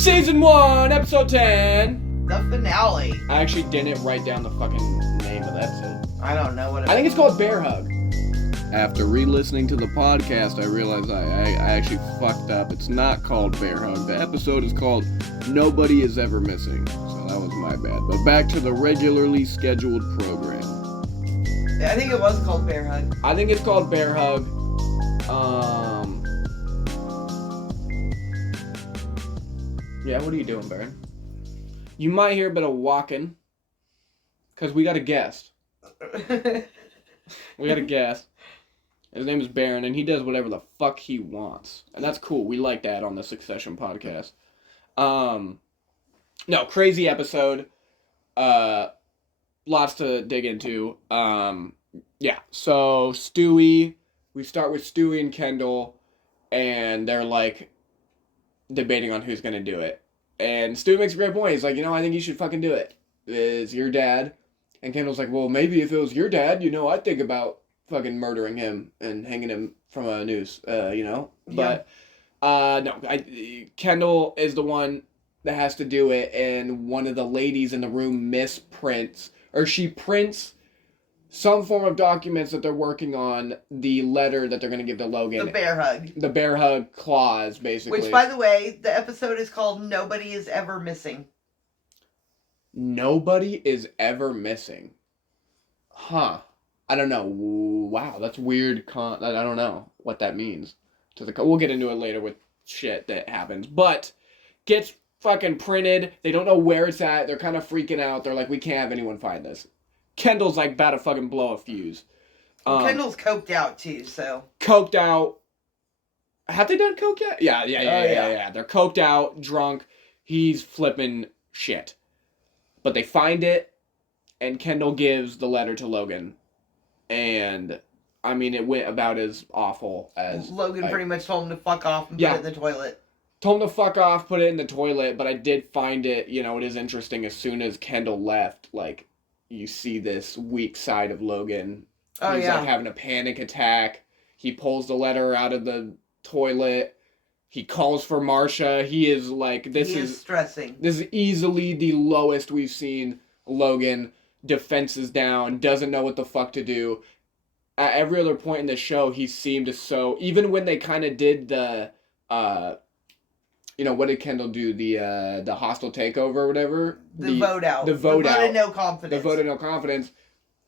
Season 1, Episode 10. The finale. I actually didn't write down the fucking name of the episode. I don't know what it is. I think it's called Bear Hug. After re-listening to the podcast, I realized I actually fucked up. It's not called Bear Hug. The episode is called Nobody Is Ever Missing. So that was my bad. But back to the regularly scheduled program. I think it was called Bear Hug. I think it's called Bear Hug. Yeah, what are you doing, Baron? You might hear a bit of walking. Because we got a guest. We got a guest. His name is Baron, and he does whatever the fuck he wants. And that's cool. We like that on the Succession podcast. No, crazy episode. Lots to dig into. Yeah, so Stewie, we start with Stewie and Kendall, and they're like debating on who's gonna do it. And Stewie makes a great point. He's like, I think you should fucking do it. It's your dad. And Kendall's like, well, maybe if it was your dad, I'd think about fucking murdering him and hanging him from a noose, But, no, Kendall is the one that has to do it, and one of the ladies in the room misprints, or she prints some form of documents that they're working on, the letter that they're going to give to Logan. The Bear Hug. The Bear Hug clause, basically. Which, by the way, the episode is called Nobody Is Ever Missing. Nobody is ever missing. Huh. I don't know. Wow, that's weird. I don't know what that means. We'll get into it later with shit that happens. But, gets fucking printed. They don't know where it's at. They're kind of freaking out. They're like, we can't have anyone find this. Kendall's like about to fucking blow a fuse. Kendall's coked out too, so. Coked out. Have they done coke yet? Yeah. They're coked out, drunk. He's flipping shit. But they find it, and Kendall gives the letter to Logan. And, it went about as awful as... Logan pretty much told him to fuck off and put it in the toilet. Told him to fuck off, put it in the toilet, but I did find it, it is interesting, as soon as Kendall left, you see this weak side of Logan. He's having a panic attack. He pulls the letter out of the toilet. He calls for Marsha. He is he is stressing. This is easily the lowest we've seen Logan. Defenses down, doesn't know what the fuck to do. At every other point in the show, he seemed so... Even when they kind of did the... what did Kendall do? The hostile takeover or whatever? The vote out. The vote out. The vote of no confidence. The vote of no confidence.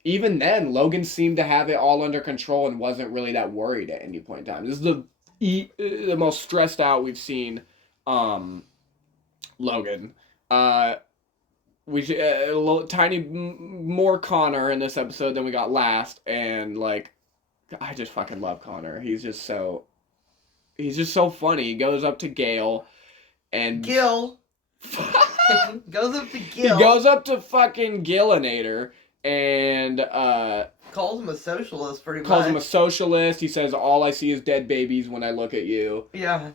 Even then, Logan seemed to have it all under control and wasn't really that worried at any point in time. This is the most stressed out we've seen Logan. We a little tiny more Connor in this episode than we got last, and I just fucking love Connor. He's just so funny. He goes up to Gale, and Gil goes up to Gil. He goes up to fucking Gillinator and calls him a socialist, pretty much. Calls him a socialist. He says, "All I see is dead babies when I look at you." Yeah.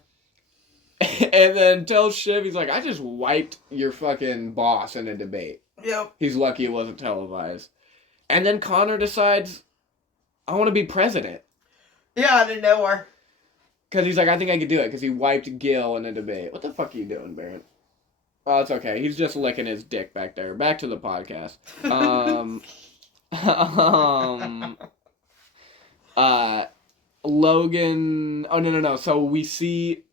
And then tells Shiv, he's like, I just wiped your fucking boss in a debate. Yep. He's lucky it wasn't televised. And then Connor decides, I want to be president. Yeah, out of nowhere. Because he's like, I think I could do it, because he wiped Gil in a debate. What the fuck are you doing, Baron? Oh, it's okay. He's just licking his dick back there. Back to the podcast. Logan... Oh, no. So we see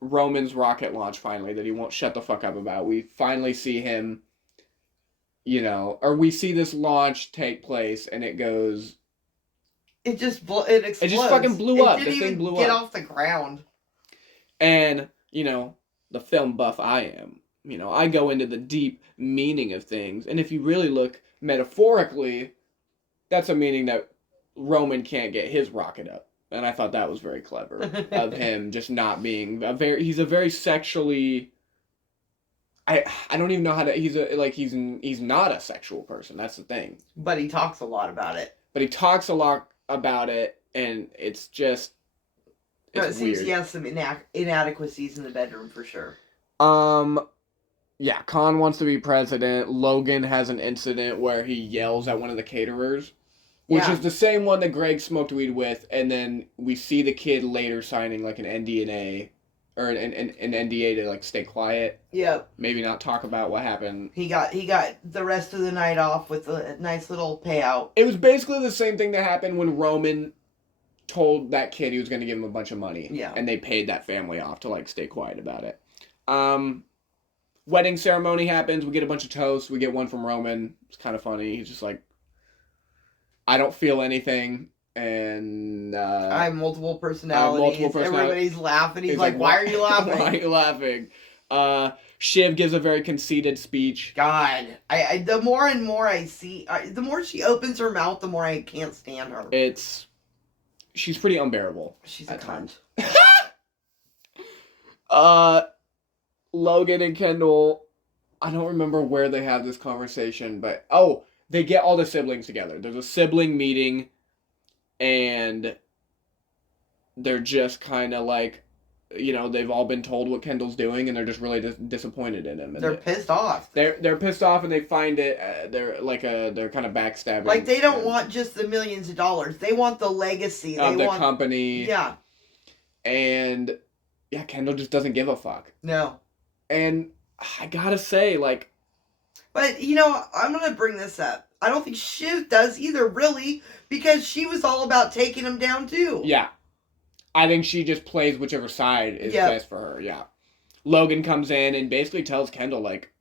Roman's rocket launch finally that he won't shut the fuck up about. We finally see him, or we see this launch take place, and it goes... It explodes. It just fucking blew up. It didn't even get off the ground. And, the film buff I am, I go into the deep meaning of things. And if you really look metaphorically, that's a meaning that Roman can't get his rocket up. And I thought that was very clever of him just not being he's a very sexually... I don't even know how to... He's not a sexual person. That's the thing. But he talks a lot about it. And it's just... It seems he has some inadequacies in the bedroom for sure. Yeah, Khan wants to be president. Logan has an incident where he yells at one of the caterers. Which is the same one that Greg smoked weed with, and then we see the kid later signing an NDA or an NDA to like stay quiet. Yep. Maybe not talk about what happened. He got the rest of the night off with a nice little payout. It was basically the same thing that happened when Roman told that kid he was going to give him a bunch of money. Yeah. And they paid that family off to like stay quiet about it. Wedding ceremony happens. We get a bunch of toasts. We get one from Roman. It's kind of funny. He's just like, I don't feel anything. And I have multiple personalities. Everybody's laughing. He's like, why are you laughing? Why are you laughing? Shiv gives a very conceited speech. God, I the more and more I see, the more she opens her mouth, the more I can't stand her. She's pretty unbearable. She's a cunt. Logan and Kendall, I don't remember where they have this conversation, but they get all the siblings together. There's a sibling meeting, and they're just kind of like, they've all been told what Kendall's doing, and they're just really disappointed in him. And they're pissed off. They're pissed off, and they find it. They're kind of backstabbing. Like they don't want just the millions of dollars. They want the legacy. Of the company. Yeah. And yeah, Kendall just doesn't give a fuck. No. And I gotta say, like, but I'm gonna bring this up. I don't think Shiv does either, really, because she was all about taking him down too. Yeah. I think she just plays whichever side is best for her, yeah. Logan comes in and basically tells Kendall, like,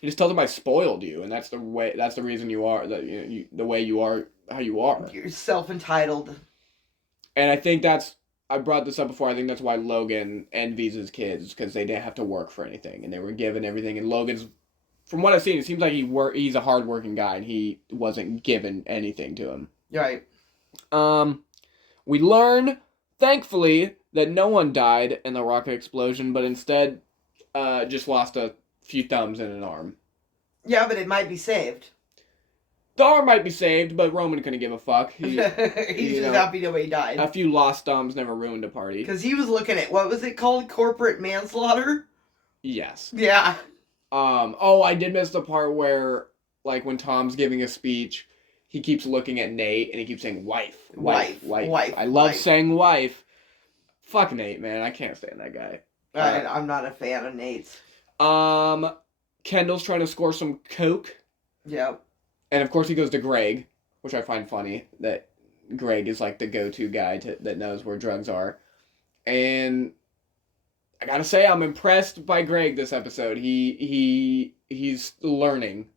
he just tells him I spoiled you, and that's the reason you are, the way you are, how you are. You're self-entitled. And I think I brought this up before, I think that's why Logan envies his kids, because they didn't have to work for anything, and they were given everything, and Logan's, from what I've seen, it seems like he's a hard-working guy, and he wasn't given anything to him. Right. We learn, thankfully, that no one died in the rocket explosion, but instead just lost a few thumbs and an arm. Yeah, but it might be saved. The arm might be saved, but Roman couldn't give a fuck. He's just happy nobody died. A few lost thumbs never ruined a party. Because he was looking at, what was it called? Corporate manslaughter? Yes. Yeah. I did miss the part where, like, when Tom's giving a speech, he keeps looking at Nate, and he keeps saying, wife. I love saying wife. Fuck Nate, man. I can't stand that guy. I'm not a fan of Nate's. Kendall's trying to score some coke. Yep. And, of course, he goes to Greg, which I find funny, that Greg is, like, the go-to guy that knows where drugs are. And I gotta say, I'm impressed by Greg this episode. He's learning.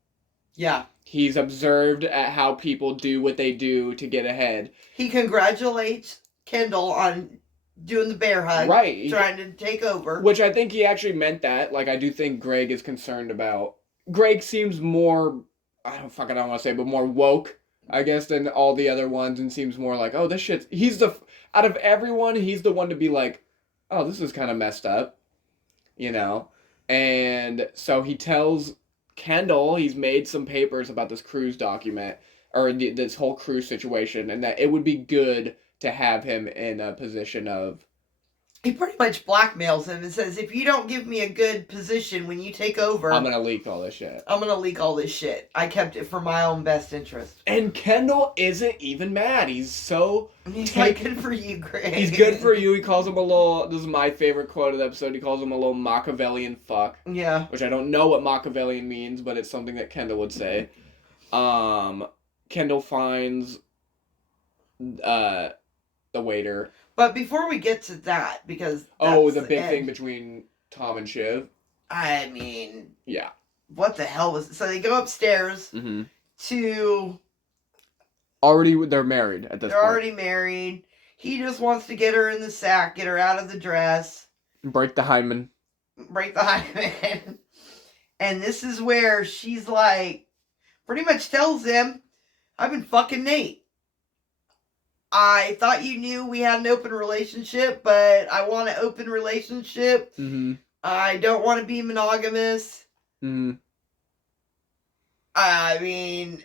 Yeah. He's observed at how people do what they do to get ahead. He congratulates Kendall on doing the bear hug. Right. Trying to take over. Which I think he actually meant that. Like, I do think Greg is concerned about... Greg seems more... I don't want to say, but more woke, I guess, than all the other ones, and seems more like, oh, this shit's... Out of everyone, he's the one to be like, oh, this is kind of messed up. And so he tells Kendall he's made some papers about this cruise document, or this whole cruise situation, and that it would be good to have him in a position of... He pretty much blackmails him and says, if you don't give me a good position when you take over... I'm going to leak all this shit. I kept it for my own best interest. And Kendall isn't even mad. He's like, good for you, Greg. He's good for you. He calls him a little... This is my favorite quote of the episode. He calls him a little Machiavellian fuck. Yeah. Which I don't know what Machiavellian means, but it's something that Kendall would say. Kendall finds the waiter... But before we get to that, because... the big thing between Tom and Shiv? I mean... Yeah. What the hell was... So they go upstairs to... They're married at this point. They're already married. He just wants to get her in the sack, get her out of the dress. Break the hymen. And this is where she's like... Pretty much tells him, I've been fucking Nate. I thought you knew we had an open relationship, but I want an open relationship. Mm-hmm. I don't want to be monogamous. Mm-hmm. I mean,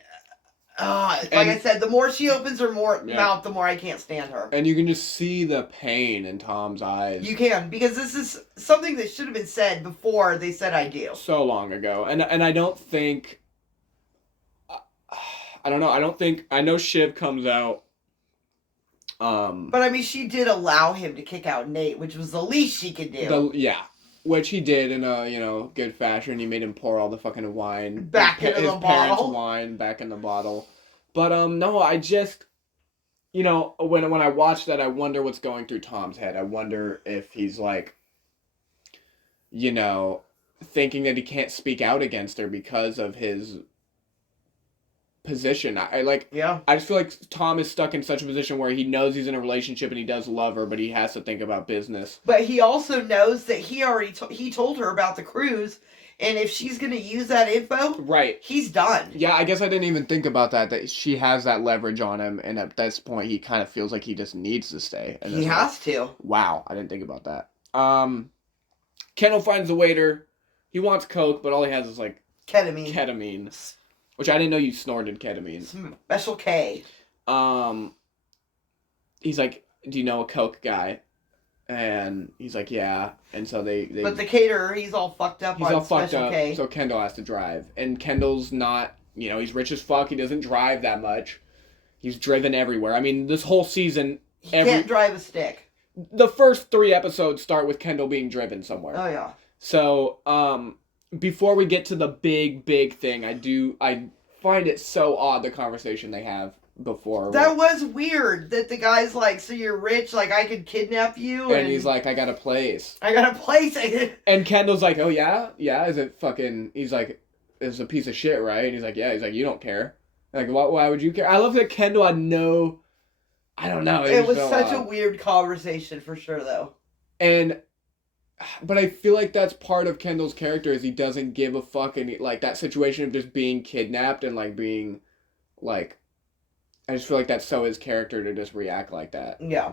I said, the more she opens her mouth, the more I can't stand her. And you can just see the pain in Tom's eyes. You can, because this is something that should have been said before they said I do. So long ago. And I don't think... I don't know. I know Shiv comes out But I mean, she did allow him to kick out Nate, which was the least she could do. Which he did in a, good fashion. He made him pour all the fucking wine. Back into the his parents' bottle. wine back in the bottle. But, no, I just, when I watch that, I wonder what's going through Tom's head. I wonder if he's, like, thinking that he can't speak out against her because of his position. Yeah. I just feel like Tom is stuck in such a position where he knows he's in a relationship and he does love her, but he has to think about business. But he also knows that he already he told her about the cruise, and if she's gonna use that info, right, he's done. Yeah, I guess I didn't even think about that she has that leverage on him, and at this point he kind of feels like he just needs to stay. He has to. Wow, I didn't think about that. Kendall finds the waiter. He wants Coke, but all he has is like ketamine. Which I didn't know you snorted ketamine. Special K. He's like, do you know a Coke guy? And he's like, yeah. And so they But the caterer, he's all fucked up on Special K. So Kendall has to drive. And Kendall's not, he's rich as fuck. He doesn't drive that much. He's driven everywhere. I mean, this whole season... He can't drive a stick. The first 3 episodes start with Kendall being driven somewhere. Oh, yeah. So, before we get to the big thing, I find it so odd the conversation they have before. That was weird that the guy's like, so you're rich, like I could kidnap you? And he's like, I got a place. And Kendall's like, oh yeah? Yeah, is it fucking, he's like, it's a piece of shit, right? And he's like, yeah. He's like, you don't care. Like, why would you care? I love that Kendall had no, I don't know. It was such a weird conversation for sure, though. But I feel like that's part of Kendall's character is he doesn't give a fuck, and like that situation of just being kidnapped and like being like, I just feel like that's so his character to just react like that. Yeah.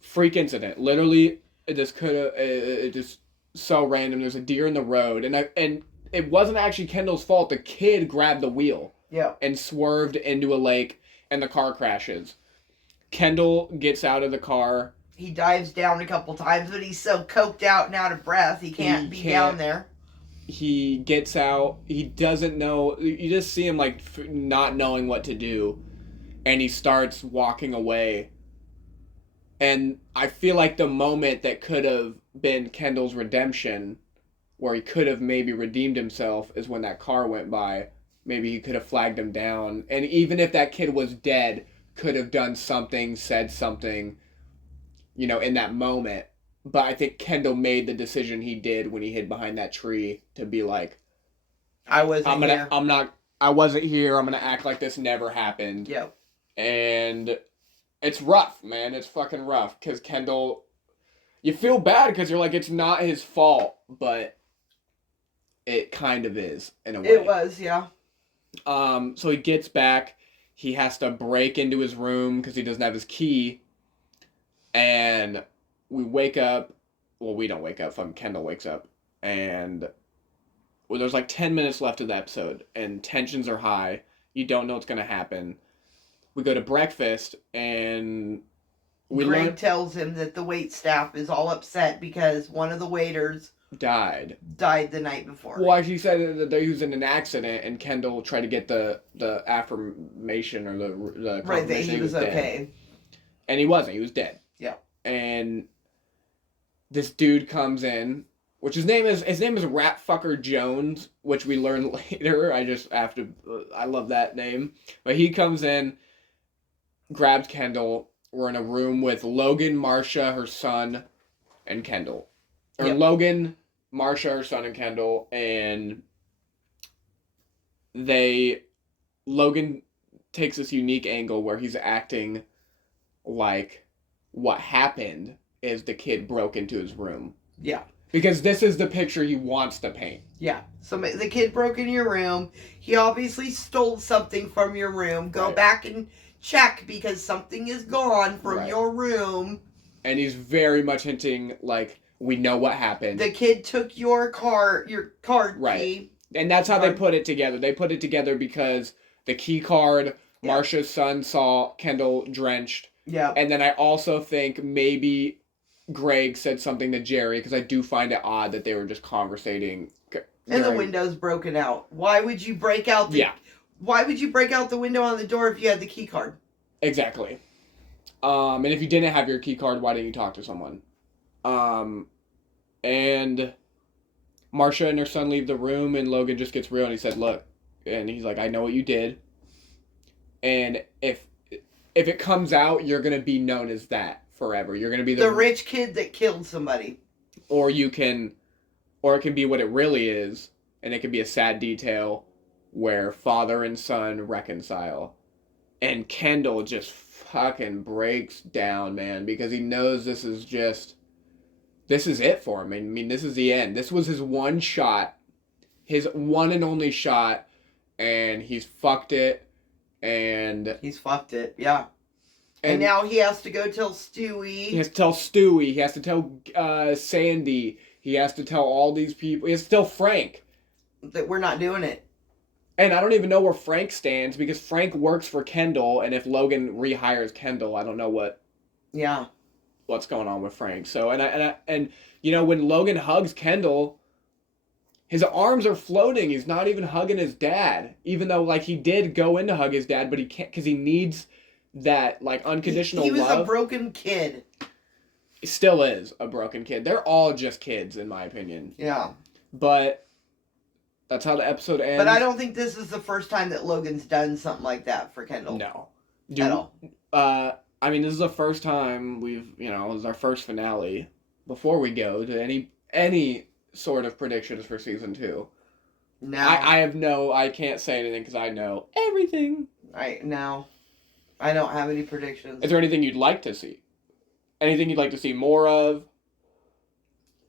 Freak incident. Literally, it just so random. There's a deer in the road, and it wasn't actually Kendall's fault. The kid grabbed the wheel. Yeah. And swerved into a lake, and the car crashes. Kendall gets out of the car. He dives down a couple times, but he's so coked out and out of breath, he can't be down there. He gets out. He doesn't know. You just see him like not knowing what to do, and he starts walking away. And I feel like the moment that could have been Kendall's redemption, where he could have maybe redeemed himself, is when that car went by. Maybe he could have flagged him down, and even if that kid was dead, could have done something, said something, in that moment. But I think Kendall made the decision he did when he hid behind that tree to be like, I wasn't here. I'm gonna act like this never happened. Yep. And it's rough, man. It's fucking rough. Because Kendall, you feel bad because you're like, it's not his fault. But it kind of is, in a way. It was, yeah. So he gets back. He has to break into his room because he doesn't have his key. And we wake up. Well, we don't wake up. Fucking Kendall wakes up. And there's like 10 minutes left of the episode. And tensions are high. You don't know what's going to happen. We go to breakfast. And Greg tells him that the wait staff is all upset because one of the waiters died the night before. Well, he said that he was in an accident, and Kendall tried to get the affirmation or the right that he was okay, and he wasn't. He was dead. Yeah. And this dude comes in, which his name is Rat Fucker Jones, which we learn later. I love that name, but he comes in, grabs Kendall. We're in a room with Logan, Marsha, her son, and Kendall. Or Logan, Marsha, her son, and Kendall, and Logan takes this unique angle where he's acting like what happened is the kid broke into his room. Yeah. Because this is the picture he wants to paint. Yeah. So the kid broke into your room. He obviously stole something from your room. Go back and check because something is gone from your room. And he's very much hinting like, we know what happened. The kid took your card key. And that's how they put it together. They put it together because the key card, Marsha's son saw Kendall drenched. Yeah. And then I also think maybe Greg said something to Jerry, because I do find it odd that they were just conversating. And the window's broken out. Why would you break out the Why would you break out the window on the door if you had the key card? Exactly. And if you didn't have your key card, why didn't you talk to someone? And Marcia and her son leave the room, and Logan just gets real, and he said, "Look," and he's like, "I know what you did, and if it comes out, you're gonna be known as that forever. You're gonna be the rich kid that killed somebody, or it can be what it really is, and it can be a sad detail where father and son reconcile." And Kendall just fucking breaks down, man, because he knows this is it for him. I mean, this is the end. This was his one shot, his one and only shot, and he's fucked it. And he's fucked it, yeah. And now he has to go tell Stewie. He has to tell Stewie. He has to tell Sandy. He has to tell all these people. He has to tell Frank that we're not doing it. And I don't even know where Frank stands, because Frank works for Kendall, and if Logan rehires Kendall, I don't know what's going on with Frank. So and you know, when Logan hugs Kendall, his arms are floating. He's not even hugging his dad, even though like he did go in to hug his dad, but he can't because he needs that like unconditional love. He was a broken kid. He still is a broken kid. They're all just kids, in my opinion. Yeah. But that's how the episode ends. But I don't think this is the first time that Logan's done something like that for Kendall. No. At all. I mean, this is the first time this is our first finale. Before we go to any sort of predictions for season 2. No. I can't say anything because I know everything. I don't have any predictions. Is there anything you'd like to see? Anything you'd like to see more of?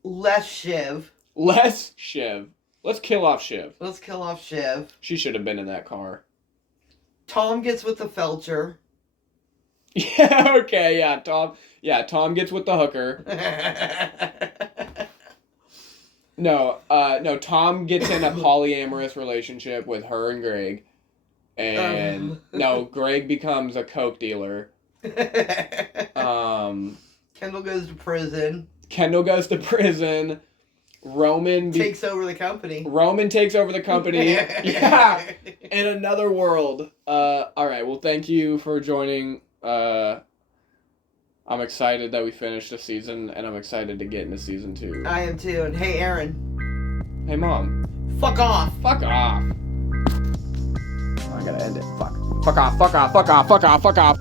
Less Shiv. Less Shiv. Let's kill off Shiv. Let's kill off Shiv. She should have been in that car. Tom gets with the Felcher. Yeah, okay, yeah, Tom. Yeah, Tom gets with the hooker. No, Tom gets in a polyamorous relationship with her and Greg. And no, Greg becomes a coke dealer. Kendall goes to prison. Roman takes over the company. Yeah. In another world. All right. Well, thank you for joining. I'm excited that we finished the season, and I'm excited to get into season 2. I am too. And hey, Aaron. Hey, Mom. Fuck off. Fuck off. Oh, I gotta end it. Fuck. Fuck off. Fuck off. Fuck off. Fuck off. Fuck off.